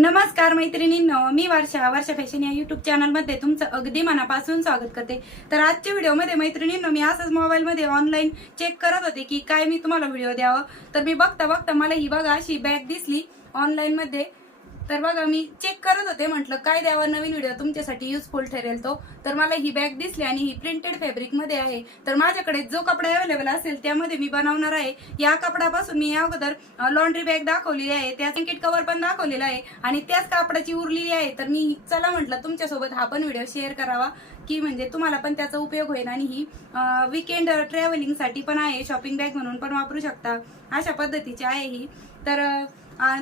नमस्कार मैत्रिणींनो मी वर्षा वर्षा फॅशन या युट्यूब चॅनलमध्ये तुमचं अगदी मनापासून स्वागत करते. तर आजच्या व्हिडिओमध्ये मैत्रिणींनो मी असंच मोबाईलमध्ये ऑनलाईन चेक करत होते की काय मी तुम्हाला व्हिडिओ द्यावं. तर मी बघता बघता मला ही बघा अशी बॅग दिसली ऑनलाईन मध्ये. तर बघा मी चेक करत होते म्हटलं काय द्यावं? नवीन व्हिडिओ तुमच्यासाठी युजफुल ठरेल तो. तर मला ही बॅग दिसली आणि ही प्रिंटेड फॅब्रिकमध्ये आहे. तर माझ्याकडे जो कपडा अवेलेबल असेल त्यामध्ये मी बनवणार आहे. या कपड्यापासून मी या अगोदर लॉन्ड्री बॅग दाखवलेली आहे त्या किट कवर पण दाखवलेला आहे आणि त्याच कापडाची उरलेली आहे. तर मी चला म्हटलं तुमच्यासोबत हा पण व्हिडिओ शेअर करावा की म्हणजे तुम्हाला पण त्याचा उपयोग होईल आणि ही विकेंड ट्रॅव्हलिंगसाठी पण आहे शॉपिंग बॅग म्हणून पण वापरू शकता. अशा पद्धतीची आहे ही. तर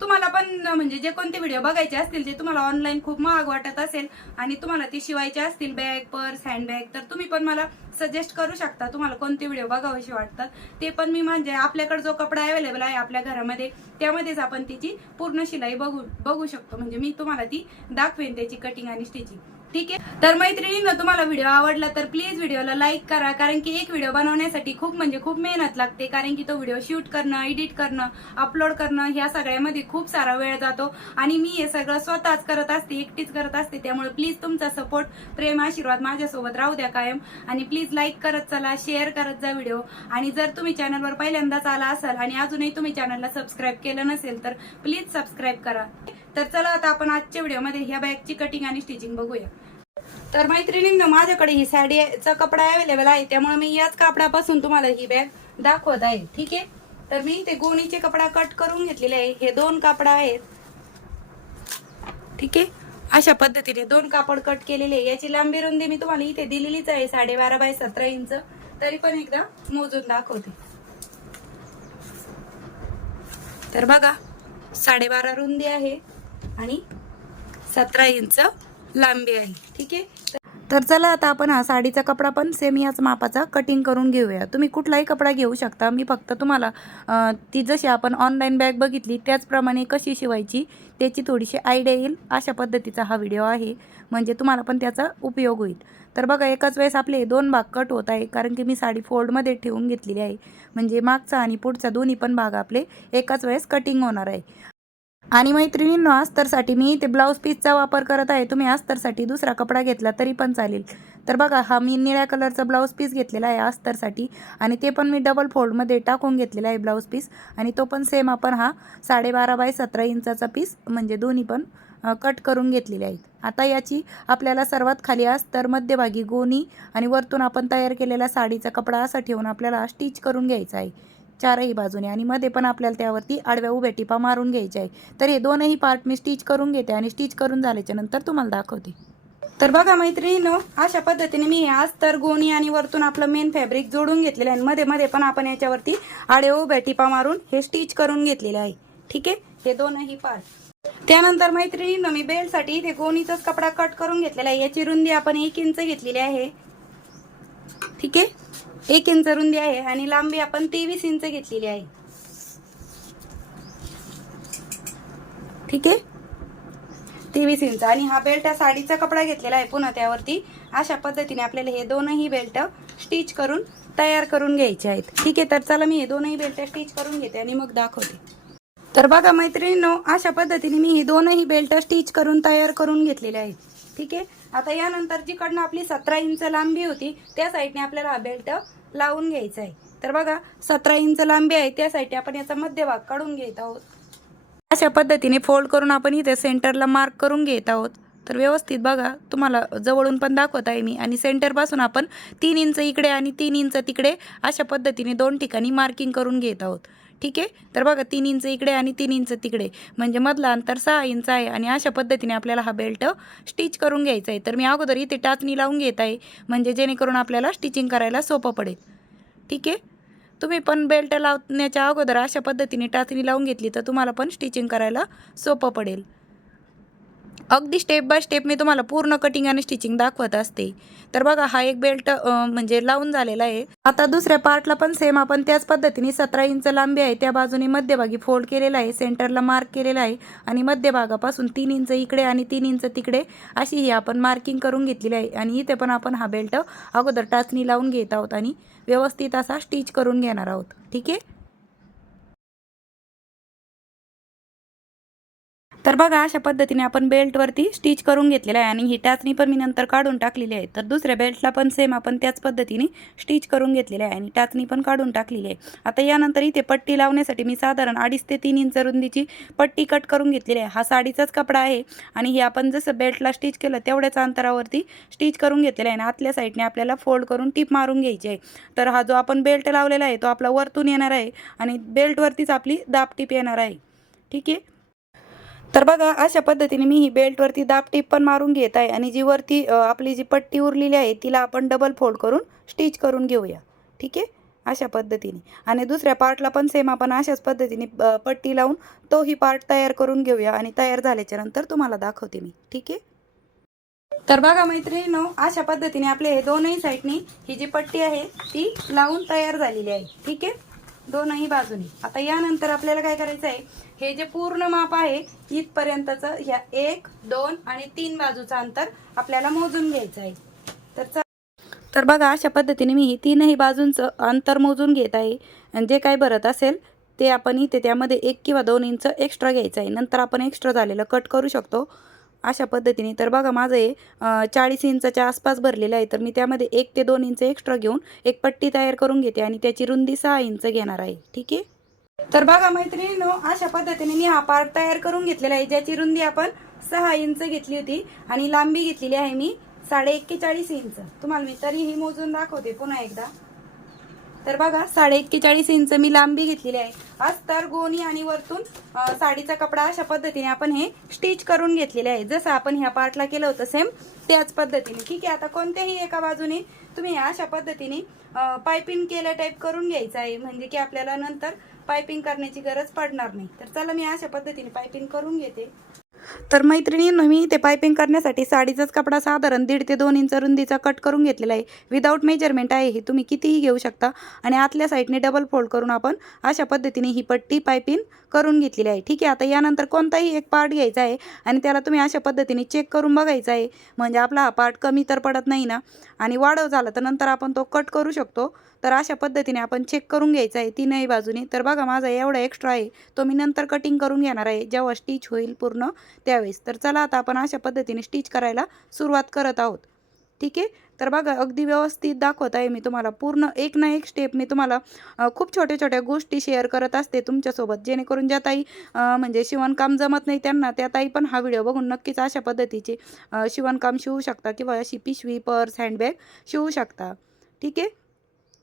तुम्हाला पण म्हणजे जे कोणते व्हिडिओ बघायचे असतील जे तुम्हाला ऑनलाईन खूप महाग वाटत असेल आणि तुम्हाला ते शिवायचे असतील बॅग पर्स हँडबॅग तर तुम्ही पण मला सजेस्ट करू शकता तुम्हाला कोणते व्हिडिओ बघावेसे वाटतात. ते पण मी म्हणजे आपल्याकडे जो कपडा अवेलेबल आहे आपल्या घरामध्ये त्यामध्येच आपण तिची पूर्ण शिलाई बघू बघू शकतो. म्हणजे मी तुम्हाला ती दाखवेन त्याची कटिंग आणि स्टिचिंग ठीक आहे? तर मैत्रिणींना तुम्हाला व्हिडिओ आवडला तर प्लीज व्हिडिओला लाईक करा. कारण की एक व्हिडिओ बनवण्यासाठी खूप म्हणजे खूप मेहनत लागते. कारण की तो व्हिडिओ शूट करणं एडिट करणं अपलोड करणं ह्या सगळ्यामध्ये खूप सारा वेळ जातो. आणि मी हे सगळं स्वतःच करत असते एकटीच करत असते. त्यामुळे प्लीज तुमचा सपोर्ट प्रेम आशीर्वाद माझ्यासोबत राहू द्या कायम. आणि प्लीज लाईक करत चला शेअर करत जा व्हिडिओ आणि जर तुम्ही चॅनलवर पहिल्यांदाच आला असाल आणि अजूनही तुम्ही चॅनलला सबस्क्राईब केलं नसेल तर प्लीज सबस्क्राईब करा. तर चला आता आपण आजच्या व्हिडिओमध्ये ह्या बॅगची कटिंग आणि स्टिचिंग बघूया. तर मैत्रिणींना माझ्याकडे ही साडीचा कपडा अवेलेबल आहे. त्यामुळे मी याच कापडापासून तुम्हाला ही बॅग दाखवत आहे. ठीक आहे? तर मी ते गोणीचे कपडा कट करून घेतलेले आहे. हे दोन कापड आहेत. ठीक आहे? अशा पद्धतीने दोन कापड कट केलेले आहे. याची लांबी रुंदी मी तुम्हाला इथे दिलेलीच आहे. साडेबारा बाय सतरा इंच. तरी पण एकदा मोजून दाखवते. तर बघा साडेबारा रुंदी आहे आणि सतरा इंच लांबी आहे. ठीक आहे? तर चला आता आपण हा साडीचा कपडा पण सेम याच मापाचा कटिंग करून घेऊया. तुम्ही कुठलाही कपडा घेऊ शकता. मी फक्त तुम्हाला ती जशी आपण ऑनलाईन बॅग बघितली त्याचप्रमाणे कशी शिवायची त्याची थोडीशी आयडिया येईल. अशा पद्धतीचा हा व्हिडिओ आहे. म्हणजे तुम्हाला पण त्याचा उपयोग होईल. तर बघा एकाच वेळेस आपले दोन भाग कट होत आहे. कारण की मी साडी फोल्डमध्ये ठेवून घेतलेली आहे. म्हणजे मागचा आणि पुढचा दोन्ही पण भाग आपले एकाच वेळेस कटिंग होणार आहे. आणि मैत्रिणींनो अस्तरसाठी मी ते ब्लाऊज पीसचा वापर करत आहे. तुम्ही अस्तरसाठी दुसरा कपडा घेतला तरी पण चालेल. तर बघा हा मी निळ्या कलरचा ब्लाऊज पीस घेतलेला आहे अस्तरसाठी. आणि ते पण मी डबल फोल्डमध्ये टाकून घेतलेला आहे ब्लाऊज पीस आणि तो पण सेम आपण हा साडेबारा बाय सतरा इंचाचा पीस म्हणजे दोन्ही पण कट करून घेतलेले आहेत. आता याची आपल्याला सर्वात खाली अस्तर मध्यभागी गोणी आणि वरतून आपण तयार केलेला साडीचा कपडा असा ठेवून आपल्याला स्टिच करून घ्यायचा आहे. चारही बाजूने आणि मध्ये पण आपल्याला त्यावरती आडव्या उभ्या टिपा मारून घ्यायच्या आहे तर हे दोनही पार्ट मी स्टिच करून घेते आणि स्टिच करून झाल्याच्यानंतर तुम्हाला दाखवते. तर बघा मैत्रिणीनो अशा पद्धतीने मी आज तर गोणी आणि वरतून आपलं मेन फॅब्रिक जोडून घेतलेलं आहे मध्ये मध्ये पण आपण याच्यावरती आडव्या उभ्या टिपा मारून हे स्टिच करून घेतलेले आहे. ठीक आहे? हे दोनही पार्ट त्यानंतर मैत्रिणींनो मी बेल्टसाठी इथे गोणीचाच कपडा कट करून घेतलेला आहे. याची रुंदी आपण एक इंच घेतलेली आहे. ठीक आहे? एक इंच रुंदी आहे आणि लांबी आपण तेवीस इंच घेतलेली आहे. ठीक आहे? तेवीस इंच. आणि हा बेल्ट हा साडीचा कपडा घेतलेला आहे पुन्हा त्यावरती. अशा पद्धतीने आपल्याला हे दोनही बेल्ट स्टिच करून तयार करून घ्यायचे आहेत. ठीक आहे? तर चला मी हे दोनही बेल्ट स्टिच करून घेते आणि मग दाखवते. तर बघा मैत्रिणींनो अशा पद्धतीने मी हे दोनही बेल्ट स्टिच करून तयार करून घेतलेले आहेत. ठीक आहे? आता यानंतर जिकडनं आपली सतरा इंच लांबी होती त्या साईडने आपल्याला हा बेल्ट लावून घ्यायचा आहे. तर बघा सतरा इंच लांबी आहे त्या साईडने आपण याचा मध्यभाग काढून घेत आहोत. अशा पद्धतीने फोल्ड करून आपण इथे सेंटरला मार्क करून घेत आहोत. तर व्यवस्थित बघा तुम्हाला जवळून पण दाखवत आहे मी. आणि सेंटरपासून आपण तीन इंच इकडे आणि तीन इंच तिकडे अशा पद्धतीने दोन ठिकाणी मार्किंग करून घेत आहोत. ठीक आहे? तर बघा तीन इंच इकडे आणि तीन इंच तिकडे. म्हणजे मधला अंतर सहा इंच आहे आणि अशा पद्धतीने आपल्याला हा बेल्ट स्टिच करून घ्यायचा आहे. तर मी अगोदर इथे टाचणी लावून घेत आहे. म्हणजे जेणेकरून आपल्याला स्टिचिंग करायला सोपं पडेल. ठीक आहे? तुम्ही पण बेल्ट लावण्याच्या अगोदर अशा पद्धतीने टाचणी लावून घेतली तर तुम्हाला पण स्टिचिंग करायला सोपं पडेल. अगदी स्टेप बाय स्टेप मी तुम्हाला पूर्ण कटिंग आणि स्टिचिंग दाखवत असते. तर बघा हा एक बेल्ट म्हणजे लावून झालेला आहे. आता दुसऱ्या पार्टला पण सेम आपण त्याच पद्धतीने सतरा इंच लांबी आहे. त्या बाजूने मध्यभागी फोल्ड केलेला आहे. सेंटरला मार्क केलेला आहे. आणि मध्यभागापासून तीन इंच इकडे आणि तीन इंच तिकडे अशी ही आपण मार्किंग करून घेतलेली आहे. आणि इथे पण आपण हा बेल्ट अगोदर टाचणी लावून घेत आहोत आणि व्यवस्थित असा स्टिच करून घेणार आहोत. ठीक आहे? तर बघा अशा पद्धतीने आपण बेल्टवरती स्टिच करून घेतलेलं आहे आणि ही टाचणी पण मी नंतर काढून टाकलेली आहे. तर दुसऱ्या बेल्टला पण सेम आपण त्याच पद्धतीने स्टिच करून घेतलेली आहे आणि टाचणी पण काढून टाकलेली आहे. आता यानंतर इथे पट्टी लावण्यासाठी मी साधारण अडीच ते तीन इंच रुंदीची पट्टी कट करून घेतलेली आहे. हा साडीचाच कपडा आहे आणि हे आपण जसं बेल्टला स्टिच केलं तेवढ्याच अंतरावरती स्टिच करून घेतलेलं आहे आणि आतल्या साईडने आपल्याला फोल्ड करून टीप मारून घ्यायची आहे. तर हा जो आपण बेल्ट लावलेला आहे तो आपला वरतून येणार आहे आणि बेल्टवरतीच आपली दाब टीप येणार आहे. ठीक आहे? तर बघा अशा पद्धतीने मी ही बेल्टवरती दाब टीप पण मारून घेत आहे आणि जी वरती आपली जी पट्टी उरलेली आहे तिला आपण डबल फोल्ड करून स्टिच करून घेऊया. ठीक आहे? अशा पद्धतीने. आणि दुसऱ्या पार्टला पण सेम आपण अशाच पद्धतीने पट्टी लावून तो ही पार्ट तयार करून घेऊया आणि तयार झाल्याच्यानंतर तुम्हाला दाखवते मी. ठीक आहे? तर बघा मैत्रिणीनो अशा पद्धतीने आपले हे दोनही साईडनी ही जी पट्टी आहे ती लावून तयार झालेली आहे. ठीक आहे? दोनही बाजूनी. आता यानंतर आपल्याला काय करायचं आहे हे जे पूर्ण माप आहे इथपर्यंतचं ह्या एक दोन आणि तीन बाजूचं अंतर आपल्याला मोजून घ्यायचं आहे तर तर बघा अशा पद्धतीने मी ही तीनही बाजूंचं अंतर मोजून घेत आहे. आणि जे काय भरत असेल ते आपण इथे त्यामध्ये एक किंवा दोन इंच एक्स्ट्रा घ्यायचं आहे नंतर आपण एक्स्ट्रा झालेलं कट करू शकतो. अशा पद्धतीने. तर बघा माझं हे चाळीस इंचाच्या आसपास भरलेलं आहे. तर मी त्यामध्ये एक ते दोन इंच एक्स्ट्रा घेऊन एक पट्टी तयार करून घेते आणि त्याची रुंदी सहा इंच घेणार आहे. ठीक आहे? तर बघा मैत्रिणीनो अशा पद्धतीने मी हा पार्ट तयार करून घेतलेला आहे. ज्याची रुंदी आपण सहा इंच घेतली होती आणि लांबी घेतलेली आहे मी साडे एक्केचाळीस इंच. तुम्हाला मी तरीही मोजून दाखवते पुन्हा एकदा. तर बघा साडे एक्केचाळीस इंच मी लांबी घेतलेली आहे. अस्तर गोणी आणि वरतून साडीचा कपडा अशा पद्धतीने आपण हे स्टिच करून घेतलेले आहे. जसं आपण ह्या पार्टला केलं होतं सेम त्याच पद्धतीने. ठीक आहे आता कोणत्याही एका बाजूने तुम्ही अशा पद्धतीने पायपिंग केल्या टाईप करून घ्यायचं आहे. म्हणजे की आपल्याला नंतर पायपिंग करण्याची गरज पडणार नाही. तर चला मी अशा पद्धतीने पायपिंग करून घेते. तर मैत्रिणींनो मी ते पायपिंग करण्यासाठी साडीचाच कपडा साधारण दीड ते दोन इंच रुंदीचा कट करून घेतलेला आहे. विदाऊट मेजरमेंट आहे हे तुम्ही कितीही घेऊ शकता आणि आतल्या साईडने डबल फोल्ड करून आपण अशा पद्धतीने ही पट्टी पायपिंग करून घेतलेली आहे. ठीक आहे आता यानंतर कोणताही एक पार्ट घ्यायचा आहे आणि त्याला तुम्ही अशा पद्धतीने चेक करून बघायचा आहे. म्हणजे आपला हा पार्ट कमी तर पडत नाही ना. आणि वाढव झाला तर नंतर आपण तो कट करू शकतो. तर अशा पद्धतीने आपण चेक करून घ्यायचा आहे तीनही बाजूने. तर बघा माझा एवढा एक्स्ट्रा आहे तो मी नंतर कटिंग करून घेणार आहे जेव्हा स्टिच होईल पूर्ण त्यावेळेस. तर चला आता आपण अशा पद्धतीने स्टिच करायला सुरुवात करत आहोत. ठीक आहे? तर बघा अगदी व्यवस्थित दाखवत आहे मी तुम्हाला पूर्ण. एक ना एक स्टेप मी तुम्हाला खूप छोट्या छोट्या गोष्टी शेअर करत असते तुमच्यासोबत. जेणेकरून ज्या ताई म्हणजे शिवणकाम जमत नाही त्यांना त्या ताई पण हा व्हिडिओ बघून नक्कीच अशा पद्धतीचे शिवणकाम शिवू शकता किंवा अशी पिशवी पर्स हँडबॅग शिवू शकता. ठीक आहे?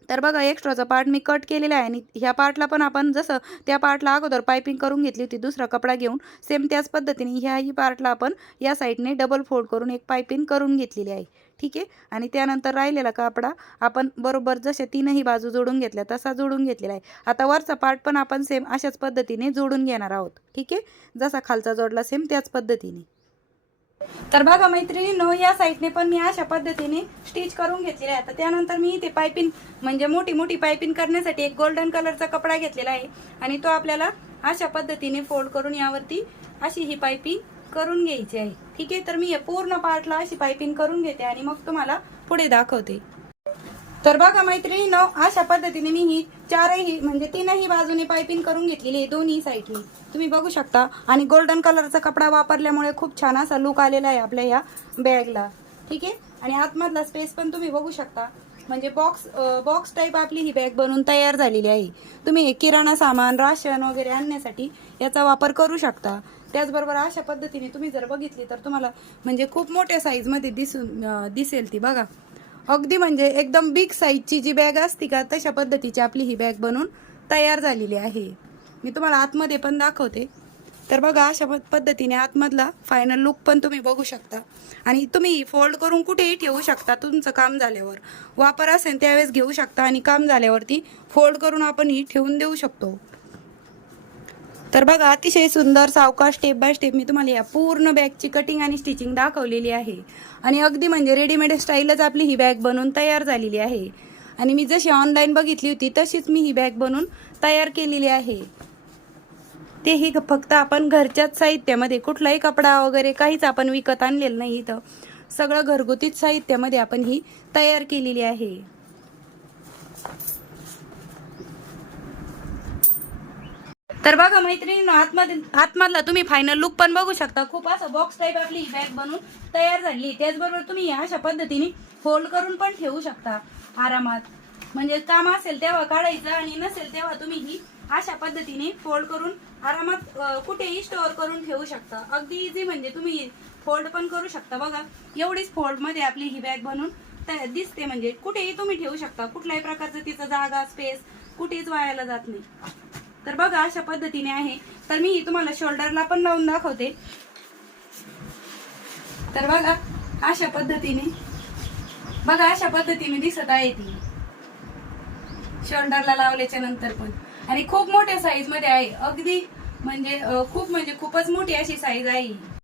तर बघा एक्स्ट्राचा पार्ट मी कट केलेला आहे आणि ह्या पार्टला पण आपण जसं त्या पार्टला अगोदर पायपिंग करून घेतली होती दुसरा कपडा घेऊन सेम त्याच पद्धतीने ह्याही पार्टला आपण या साईडने डबल फोल्ड करून एक पायपिंग करून घेतलेली आहे. ठीक आहे? आणि त्यानंतर राहिलेला कापडा आपण बरोबर जसे तीनही बाजू जोडून घेतल्या तसा जोडून घेतलेला आहे. आता वरचा पार्ट पण आपण सेम अशाच पद्धतीने जोडून घेणार आहोत. ठीक आहे? जसा खालचा जोडला सेम त्याच पद्धतीने. तर बघा मैत्रिणींनो या साईडने पण मी अशा पद्धतीने स्टिच करून घेतलेले आहे. आता त्यानंतर मी इथे पायपिंग म्हणजे मोठी मोठी पायपिंग करण्यासाठी एक गोल्डन कलरचा कपडा घेतलेला आहे. आणि तो आपल्याला अशा पद्धतीने फोल्ड करून यावरती अशी ही पायपिंग करून घ्यायची आहे. ठीक आहे? तर मी या पूर्ण पार्टला अशी पायपिंग करून घेते आणि मग तुम्हाला पुढे दाखवते. तर बघा मैत्रिणीनो अशा पद्धतीने मी ही चारही म्हणजे तीनही बाजूने पायपिंग करून घेतलेली आहे दोन्ही साईडनी. तुम्ही बघू शकता. आणि गोल्डन कलरचा कपडा वापरल्यामुळे खूप छान असा लुक आलेला आहे आपल्या या बॅगला ठीक आहे? आणि आतमधला स्पेस पण तुम्ही बघू शकता. म्हणजे बॉक्स बॉक्स टाईप आपली ही बॅग बनवून तयार झालेली आहे. तुम्ही किराणा सामान राशन वगैरे आणण्यासाठी याचा वापर करू शकता. त्याचबरोबर अशा पद्धतीने तुम्ही जर बघितली तर तुम्हाला म्हणजे खूप मोठ्या साईजमध्ये दिसून दिसेल ती बघा. अगदी म्हणजे एकदम बिग साईजची जी बॅग असती का तशा पद्धतीची आपली ही बॅग बनवून तयार झालेली आहे. मी तुम्हाला आतमध्ये पण दाखवते. तर बघा अशा पद्धतीने आतमधला फायनल लुक पण तुम्ही बघू शकता. आणि तुम्ही फोल्ड करून कुठेही ठेवू शकता तुमचं काम झाल्यावर. वापर असेल त्यावेळेस घेऊ शकता आणि काम झाल्यावरती फोल्ड करून आपण ही ठेवून देऊ शकतो. तर बघा अतिशय सुंदर सावकाश स्टेप बाय स्टेप मी तुम्हाला या पूर्ण बॅगची कटिंग आणि स्टिचिंग दाखवलेली आहे. आणि अगदी म्हणजे रेडीमेड स्टाईलच आपली ही बॅग बनवून तयार झालेली आहे. आणि मी जशी ऑनलाईन बघितली होती तशीच मी ही बॅग बनवून तयार केलेली आहे. तेही फक्त आपण घरच्याच साहित्यामध्ये कुठलाही कपडा वगैरे काहीच आपण विकत आणलेलं नाही इथं. सगळं घरगुतीच साहित्यामध्ये आपण ही तयार केलेली आहे. तर बघा मैत्रिणींनो आतमध्ये आतमधला तुम्ही फायनल लुक पण बघू शकता. खूप असं बॉक्स टाईप आपली बॅग बनवून तयार झाली त्याचबरोबर तुम्ही अशा पद्धतीने फोल्ड करून पण ठेवू शकता आरामात. म्हणजे काम असेल तेव्हा काढायचं आणि नसेल तेव्हा तुम्ही ही अशा पद्धतीने फोल्ड करून आरामात कुठेही स्टोअर करून ठेवू शकता. अगदी इझी म्हणजे तुम्ही फोल्ड पण करू शकता. बघा एवढीच फोल्डमध्ये आपली ही बॅग बनवून दिसते. म्हणजे कुठेही तुम्ही ठेवू शकता. कुठल्याही प्रकारचं तिचं जागा स्पेस कुठेच वायाला जात नाही. तर बघा अशा पद्धतीने आहे. तर मी तुम्हाला शोल्डरला पण लावून दाखवते. तर बघा अशा पद्धतीने बघा अशा पद्धतीने दिसत आहे ती. शोल्डरला लावल्याच्या नंतर पण. आणि खूप मोठ्या साईजमध्ये आहे. अगदी म्हणजे खूप म्हणजे खूपच मोठी अशी साईज आहे.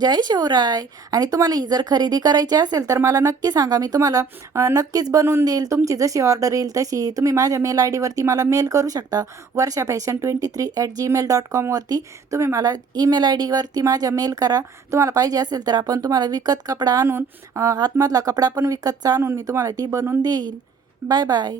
जय शिवराय. आणि तुम्हाला ही जर खरेदी करायची असेल तर मला नक्की सांगा. मी तुम्हाला नक्कीच बनवून देईल. तुमची जशी ऑर्डर येईल तशी. तुम्ही माझ्या मेल आय डीवरती मला मेल करू शकता. Varsha fashion twenty three at Gmail dot कॉमवरती तुम्ही मला ईमेल आय डीवरती माझ्या मेल करा. तुम्हाला पाहिजे असेल तर आपण तुम्हाला विकत कपडा आणून आतमधला कपडा पण विकतचा आणून मी तुम्हाला ती बनवून देईल. Bye bye